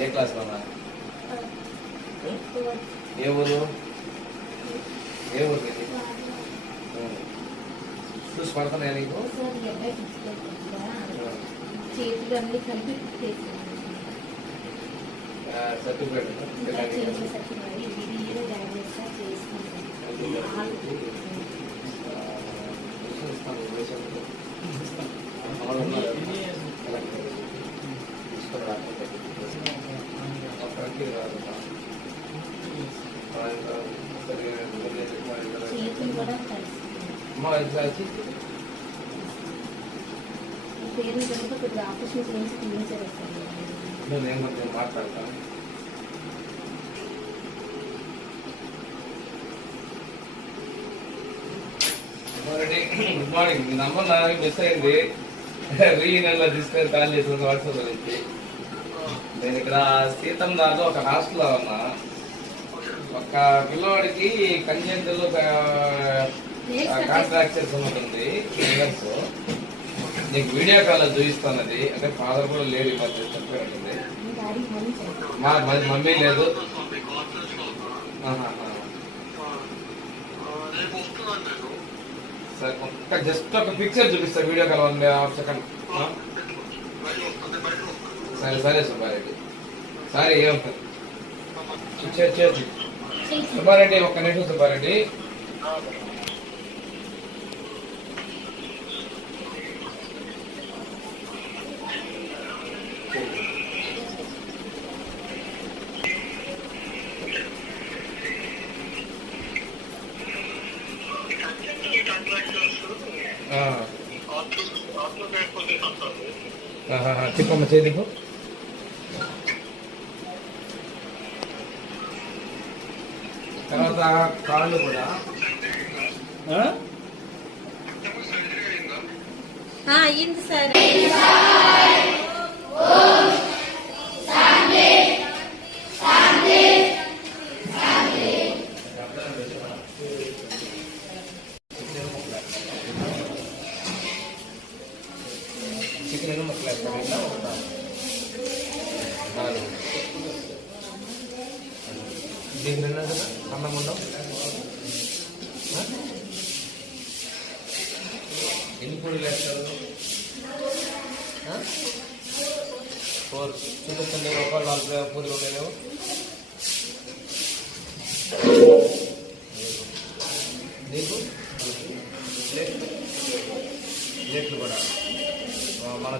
ఏ class లో ఉన్నారు? ఏ ఊరు? ఏ ఊరు ఇది? చూసి పడుతున్నాయా నీకు? సర్టిఫికేట్ నేను మాట్లాడతాను. Good morning. మీ నంబర్ నాకు మిస్ అయింది. రీయూనియన్లో తీసుకొని కాల్ చేసిన వాట్సాప్ నుంచి. నేను ఇక్కడ సీతం దాంట్లో ఒక హాస్టల్లో ఉన్నా. ఒక పిల్లవాడికి కన్జెంటల్ కాంట్రాక్చర్స్ ఉంటుంది. నీకు వీడియో కాల్ చూపిస్తానది. అంటే ఫాదర్ కూడా లేడు, ఇవాళ చెప్పినట్టుంది. మా మమ్మీ లేదు. సరే ఒక్క జస్ట్ ఒక పిక్చర్ చూపిస్తా వీడియో కాల్ 1 సెకండ్. సరే సరే సుబ్బారెడ్డి. సరే ఏముంటుంది సుబ్బారెడ్డి, ఒక్క నిమిషం సుబ్బారెడ్డి. చెప్పమ్మా, చేదికు తర్వాత కాళ్ళు కూడా అయింది సరే. చికెన్ ముక్కలు దీనికి రెండు కదా అన్నం ఉండవు. ఎన్ని పూరీలు వేస్తారు? 4 చూపిస్తుంది. ఒక 4 పూరీలు ఉండేవి.